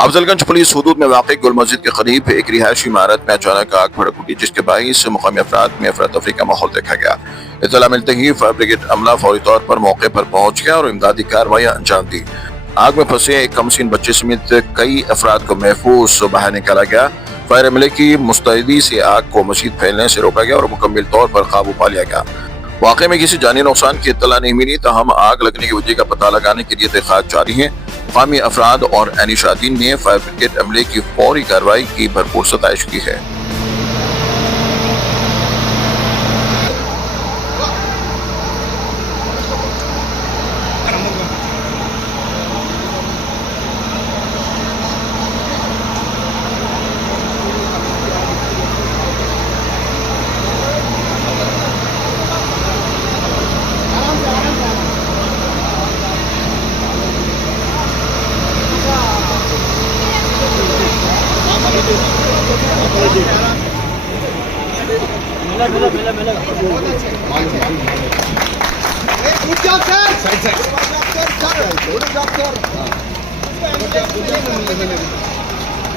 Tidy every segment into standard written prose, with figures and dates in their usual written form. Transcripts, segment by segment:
Afzalgunj police हदूद में वाक़ई गुल मस्जिद के करीब एक रिहायशी इमारत में अचानक आग भड़क उठी, जिसके बाईस मुकामी अफराद में अफरा तफरी का माहौल देखा गया। इत्तला मिलते ही फायर ब्रिगेड अमला फौरी तौर पर मौके पर पहुंच गया और इमदादी कार्रवाइयां अंजाम दी। आग में फंसे एक कमसीन बच्चे समेत कई अफराद को महफूज बाहर निकाला गया। फायर अमले की मुस्तैदी से आग को मजीद फैलने से रोका गया और मुकम्मल तौर पर काबू पा लिया गया। वाक़े में किसी जानी नुकसान की इत्तला नहीं मिली, ताहम आग लगने की वजह का पता लगाने के लिए तहक़ीक़ात जारी है। मुक़ामी अफराद और एनिशादीन ने फायर ब्रिगेड अमले की फौरी कार्रवाई की भरपूर सताइश की है।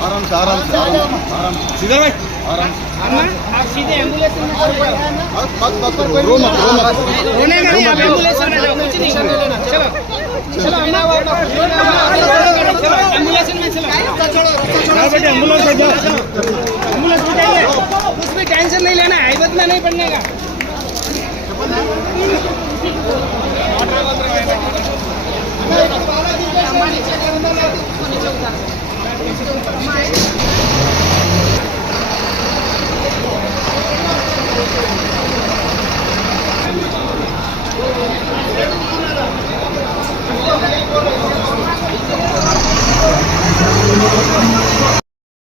आराम से आराम से आराम से सीधर भाई आराम से आप सीधे एम्बुलेंस में रोने का नहीं, आप एम्बुलेंस में जाओ, कुछ नहीं चलो चलो एम्बुलेंस में चलो बेटे एम्बुलेंस में जाओ, एम्बुलेंस में जाइए, उसमें टेंशन नहीं लेना, हैबत में नहीं पड़ने का। आराम